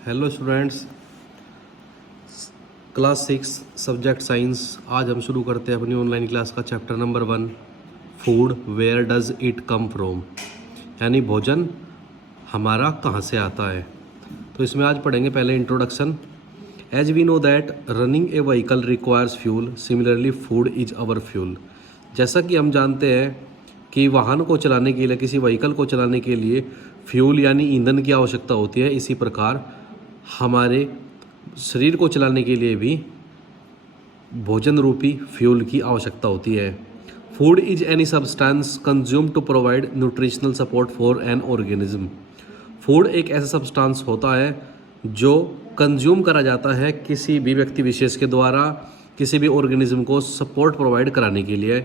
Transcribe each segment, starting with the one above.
Hello students, class 6 subject science. आज हम शुरू करते हैं अपनी ऑनलाइन क्लास का chapter number 1, food where does it come from, यानी भोजन हमारा कहाँ से आता है। तो इसमें आज पढ़ेंगे पहले introduction. As we know that running a vehicle requires fuel, similarly food is our fuel. जैसा कि हम जानते हैं कि वाहन को चलाने के लिए, किसी व्हीकल को चलाने के लिए फ्यूल यानी ईंधन की आवश्यकता होती है, इसी प्रकार हमारे शरीर को चलाने के लिए भी भोजन रूपी फ्यूल की आवश्यकता होती है। Food is any substance consume to provide nutritional support for an organism. Food एक ऐसा सब्सटेंस होता है जो कंज्यूम करा जाता है किसी भी व्यक्ति विशेष के द्वारा किसी भी ऑर्गेनिज्म को सपोर्ट प्रोवाइड कराने के लिए।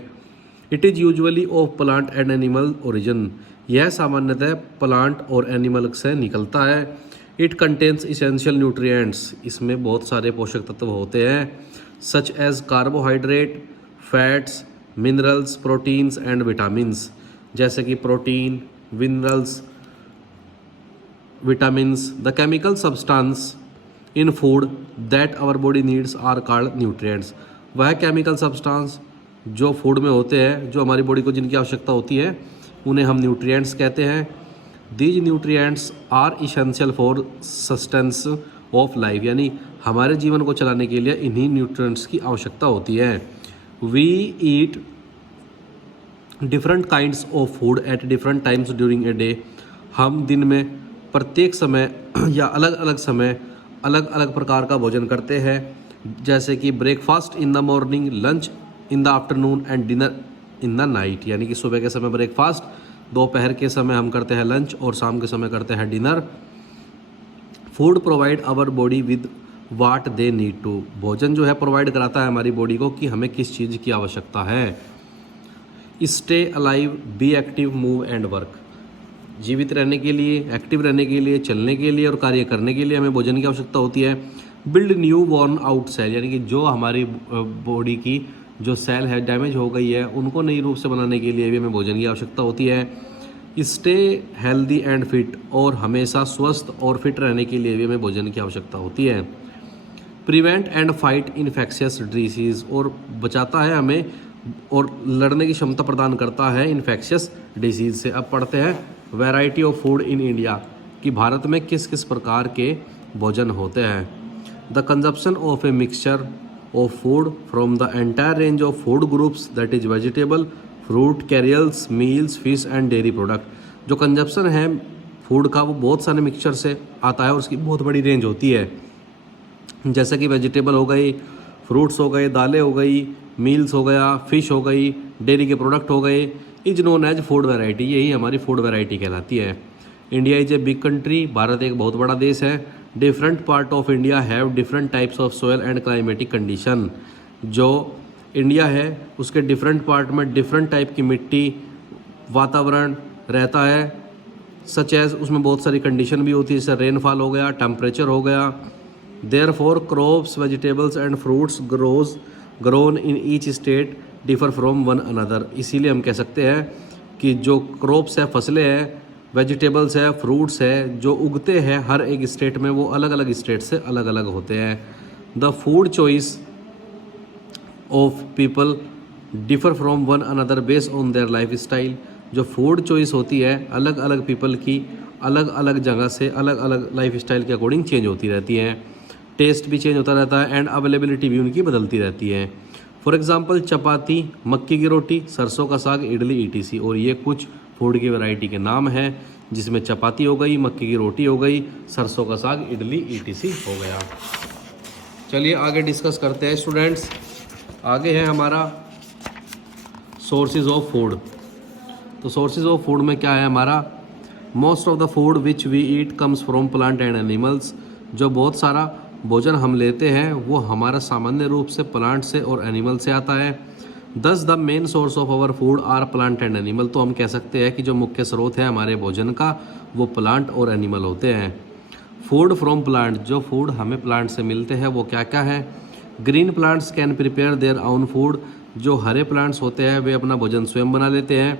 It is usually of plant and animal origin. यह सामान्यतः प्लांट और एनिमल से निकलता है। It contains essential nutrients. इसमें बहुत सारे पोषक तत्व होते हैं, such as carbohydrate, fats, minerals, proteins and vitamins. जैसे कि protein, minerals, vitamins. The chemical substance in food that our body needs are called nutrients. वह केमिकल सब्सटेंस जो फूड में होते हैं, जो हमारी बॉडी को जिनकी आवश्यकता होती है, उन्हें हम न्यूट्रिएंट्स कहते हैं। These nutrients are essential for sustenance of life, यानी हमारे जीवन को चलाने के लिए इन्हीं न्यूट्रिएंट्स की आवश्यकता होती है। We eat different kinds of food at different times during a day. हम दिन में प्रत्येक समय या अलग अलग समय अलग अलग प्रकार का भोजन करते हैं, जैसे कि breakfast in the morning, lunch in the afternoon and dinner in the night. यानी कि सुबह के समय ब्रेकफास्ट, दोपहर के समय हम करते हैं लंच और शाम के समय करते हैं dinner. Food provide our body with what they need to. भोजन जो है प्रोवाइड कराता है हमारी बॉडी को कि हमें किस चीज़ की आवश्यकता है। Stay alive, be active, move and work. जीवित रहने के लिए, एक्टिव रहने के लिए, चलने के लिए और कार्य करने के लिए हमें भोजन की आवश्यकता होती है। Build new worn out cell, यानी कि जो हमारी बॉडी की जो सेल है डैमेज हो गई है, उनको नई रूप से बनाने के लिए भी हमें भोजन की आवश्यकता होती है। स्टे हेल्दी एंड फिट, और हमेशा स्वस्थ और फिट रहने के लिए भी हमें भोजन की आवश्यकता होती है। Prevent and fight infectious disease, और बचाता है हमें और लड़ने की क्षमता प्रदान करता है इन्फेक्शियस डिसीज़ से। अब पढ़ते हैं variety of food in India, कि भारत में किस किस प्रकार के भोजन होते हैं। The consumption of a mixture of food from the entire range of food groups, that is vegetable, fruit, cereals, meals, fish and dairy product। जो कंजप्शन है फूड का वो बहुत सारे मिक्सचर से आता है और उसकी बहुत बड़ी रेंज होती है, जैसे कि वेजिटेबल हो गई, फ्रूट्स हो गए, दालें हो गई, मील्स हो गया, फिश हो गई, डेयरी के प्रोडक्ट हो गए। Is known as food variety, यही हमारी फूड वैरायटी कहलाती है। India is a big country, भारत एक बहुत बड़ा देश है। Different part of India have different types of soil and climatic condition. जो इंडिया है उसके डिफरेंट पार्ट में डिफरेंट टाइप की मिट्टी, वातावरण रहता है, सच एज उसमें बहुत सारी कंडीशन भी होती है, जैसे रेनफॉल हो गया, टेम्परेचर हो गया। Therefore crops, vegetables and fruits grown in each state differ from one another. इसीलिए हम कह सकते हैं कि जो क्रॉप्स है, फसलें हैं, वेजिटेबल्स है, फ्रूट्स है, जो उगते हैं हर एक स्टेट में, वो अलग अलग स्टेट से अलग अलग होते हैं। The food choice of people differ from one another based on their life style. जो फूड चॉइस होती है अलग अलग पीपल की अलग अलग जगह से अलग अलग लाइफ स्टाइल के अकॉर्डिंग चेंज होती रहती है। टेस्ट भी चेंज होता रहता है एंड अवेलेबिलिटी भी उनकी बदलती रहती है। फॉर एग्जाम्पल चपाती, मक्की की रोटी, सरसों का साग, इडली, ईटीसी। और ये कुछ फूड की वैरायटी के नाम है, जिसमें चपाती हो गई, मक्की की रोटी हो गई, सरसों का साग, इडली, ईटीसी हो गया। चलिए आगे डिस्कस करते हैं स्टूडेंट्स। आगे है हमारा सोर्सेज ऑफ फूड। तो सोर्सेज ऑफ फूड में क्या है हमारा, most of the food which we eat comes from plant and animals. जो बहुत सारा भोजन हम लेते हैं वो हमारा सामान्य रूप से प्लांट से और एनिमल से आता है। Thus the main source of our food are plant and animal. तो हम कह सकते हैं कि जो मुख्य स्रोत है हमारे भोजन का वो प्लांट और एनिमल होते हैं। फूड फ्रॉम प्लांट, जो फूड हमें प्लांट से मिलते हैं वो क्या क्या है। Green plants can prepare their own food. जो हरे प्लांट्स होते हैं वे अपना भोजन स्वयं बना लेते हैं।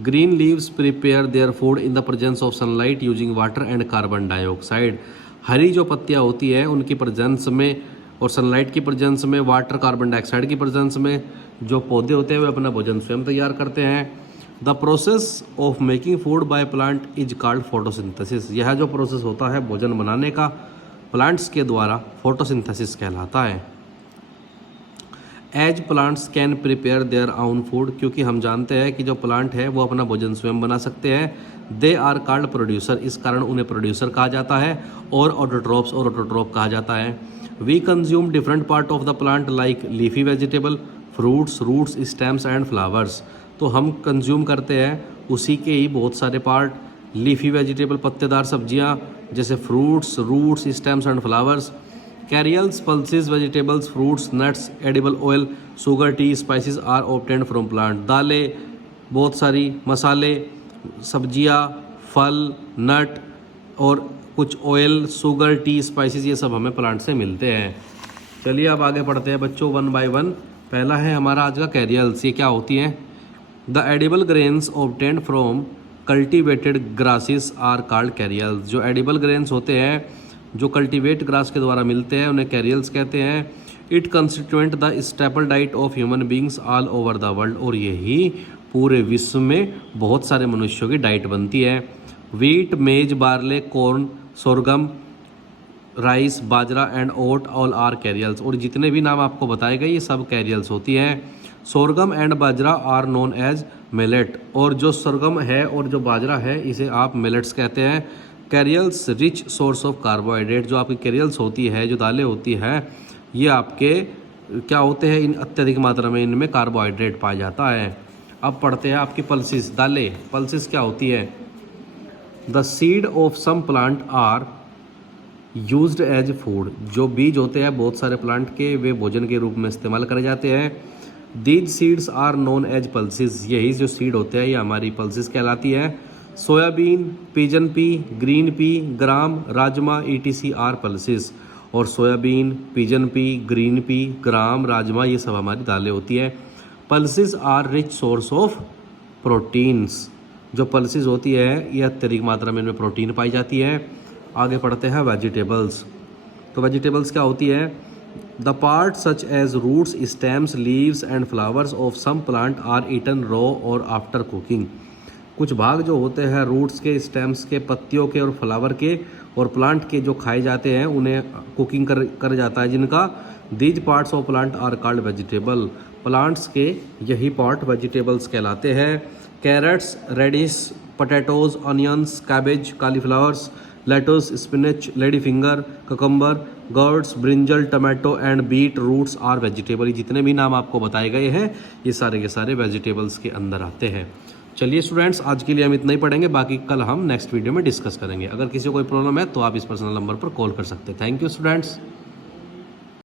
Green leaves prepare their food in the presence of sunlight using water and carbon dioxide. हरी जो पत्तियाँ होती है उनकी प्रेजेंस में और सनलाइट की प्रेजेंस में, वाटर, कार्बन डाइऑक्साइड की प्रेजेंस में जो पौधे होते हैं वे अपना भोजन स्वयं तैयार करते हैं। The process of making food by plant is called photosynthesis. यह जो प्रोसेस होता है भोजन बनाने का प्लांट्स के द्वारा फोटोसिंथेसिस कहलाता है। As plants can prepare their own food, क्योंकि हम जानते हैं कि जो प्लांट है वो अपना भोजन स्वयं बना सकते हैं। दे आर कॉल्ड प्रोड्यूसर, इस कारण उन्हें प्रोड्यूसर कहा जाता है, और ऑटोट्रोप कहा जाता है। We consume different part of the plant like leafy vegetable, fruits, roots, stems and flowers. तो हम कंज्यूम करते हैं उसी के ही बहुत सारे पार्ट, लीफी वेजिटेबल पत्तेदार सब्जियां जैसे fruits, roots, stems and flowers, cereals, pulses, vegetables, fruits, nuts, edible oil, sugar, tea, spices are obtained from plant. दालें, बहुत सारी मसाले, सब्जियां, फल, नट और कुछ ऑयल, शुगर, टी, स्पाइसेस, ये सब हमें प्लांट से मिलते हैं। चलिए अब आगे पढ़ते हैं बच्चों वन बाय वन। पहला है हमारा आज का कैरियल्स। ये क्या होती हैं? The edible grains obtained from cultivated grasses are called cereals. जो एडिबल ग्रेन्स होते हैं जो कल्टिवेट ग्रास के द्वारा मिलते हैं उन्हें कैरियल्स कहते हैं। It constituent the staple diet of human beings all over the world, और यही पूरे विश्व में बहुत सारे मनुष्यों की डाइट बनती है। Wheat, maize, barley, corn, sorghum, rice, bajra and oat all are cereals. और जितने भी नाम आपको बताए गए ये सब कैरियल्स होती हैं। Sorghum and bajra are known as millet, और जो सोरगम है और जो बाजरा है इसे आप मिलेट्स कहते हैं। कैरियल्स रिच सोर्स ऑफ कार्बोहाइड्रेट, जो आपकी कैरियल्स होती है, जो दालें होती हैं, ये आपके क्या होते हैं, इन अत्यधिक मात्रा में इनमें कार्बोहाइड्रेट पाया जाता है। अब पढ़ते हैं आपकी पल्सिस, दालें। पल्सिस क्या होती है? The seed of some plant are used as food, जो बीज होते हैं बहुत सारे प्लांट के वे भोजन के रूप में इस्तेमाल करे जाते हैं। These seeds are known as pulses, यही जो सीड होते हैं ये हमारी पल्सिस कहलाती है। Soybean, pigeon pea, green pea, gram, rajma, etc are pulses. और soybean, pigeon pea, green pea, gram, rajma ये सब हमारी दालें होती है। Pulses are rich source of proteins, जो पल्सिस होती है ये अत्यधिक मात्रा में इनमें प्रोटीन पाई जाती है। आगे पढ़ते हैं वेजिटेबल्स। तो वेजिटेबल्स क्या होती है? The part such as roots, stems, leaves and flowers of some plant are eaten raw और आफ्टर कुकिंग। कुछ भाग जो होते हैं रूट्स के, स्टेम्स के, पत्तियों के और फ्लावर के और प्लांट के जो खाए जाते हैं उन्हें कुकिंग कर जाता है जिनका। These parts of plant are called vegetable, plants के यही पार्ट वेजिटेबल्स कहलाते हैं। Carrots, radish, potatoes, onions, cabbage, cauliflowers, lettuce, spinach, lady finger, cucumber, gourds, brinjal, tomato and beet roots are vegetable. जितने भी नाम आपको बताए गए हैं ये सारे के सारे वेजिटेबल्स के अंदर आते हैं। चलिए स्टूडेंट्स आज के लिए हम इतना ही पढ़ेंगे, बाकी कल हम नेक्स्ट वीडियो में डिस्कस करेंगे। अगर किसी को कोई प्रॉब्लम है तो आप इस पर्सनल नंबर पर कॉल कर सकते हैं। Thank you students.